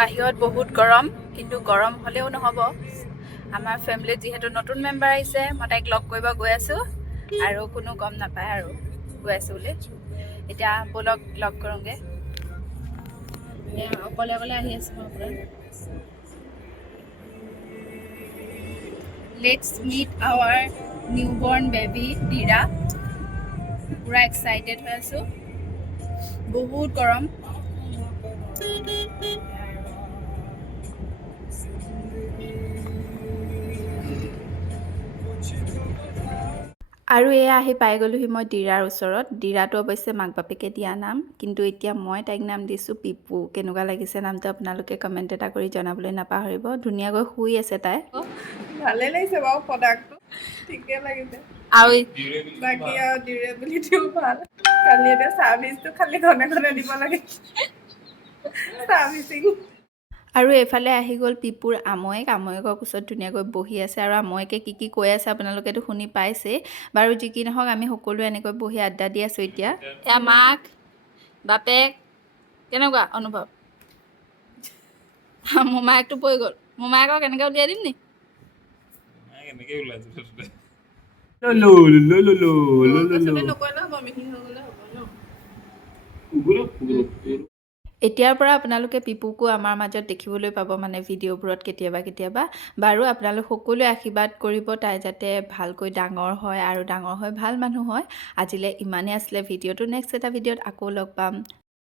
বাহিৰত বহুত গৰম, কিন্তু গৰম হ'লেও নহ'ব। আমাৰ ফেমিলিত যিহেতু নতুন মেম্বাৰ আহিছে, মই তাইক লগ কৰিব গৈ আছোঁ আৰু কোনো গম নাপায় আৰু গৈ আছোঁ বুলি। এতিয়া ব'লক লগ কৰোঁগৈ। অকলে অকলে আহি আছোঁ মই পৰা। লেটছ মিট আৱাৰ নিউ বৰ্ণ বেবী দীৰা। পুৰা এক্সাইটেড হৈ আছোঁ, বহুত গৰম। আৰু এয়া আহি পাই গ'লোহি মই দীৰাৰ ওচৰত। দীৰাটো অৱশ্যে মাক বাপেকে দিয়া নাম, কিন্তু এতিয়া মই তাইক নাম দিছোঁ পিপু। কেনেকুৱা লাগিছে নামটো আপোনালোকে কমেণ্ট এটা কৰি জনাবলৈ নাপাহৰিব। ধুনীয়াকৈ শুই আছে তাই। ভালে লাগিছে বাৰু প্ৰডাক্টটো, ঠিকে লাগিছে। আৰু বাকী আৰু ডিউৰেবিলিটিও ভাল। খালি এতিয়া চাৰ্ভিচটো খালি ঘনে ঘনে দিব লাগে, চাৰ্ভিচিং। আৰু এইফালে আহি গ'ল পিপুৰ আমৈকৰ ওচৰত ধুনীয়াকৈ বহি আছে। আৰু আমৈকে কি কৈ আছে আপোনালোকেতো শুনি পাইছেই। বাৰু যি কি নহওক, আমি সকলোৱে এনেকৈ বহি আড্ডা দি আছোঁ এতিয়া। এয়া মাক বাপেক কেনেকুৱা অনুভৱ? মোমায়েকটো পৰি গ'ল। মোমায়েকক এনেকৈ উলিয়াই দিম নি? এতিয়াৰ পৰা আপোনালোকে পিপুকো আমাৰ মাজত দেখিবলৈ পাব, মানে ভিডিঅ'বোৰত কেতিয়াবা। বাৰু আপোনালোক সকলোৱে আশীৰ্বাদ কৰিব, তাই যাতে ভালকৈ ডাঙৰ হয় আৰু ডাঙৰ হৈ ভাল মানুহ হয়। আজিলৈ ইমানেই আছিলে ভিডিঅ'টো। নেক্সট এটা ভিডিঅ'ত আকৌ লগ পাম।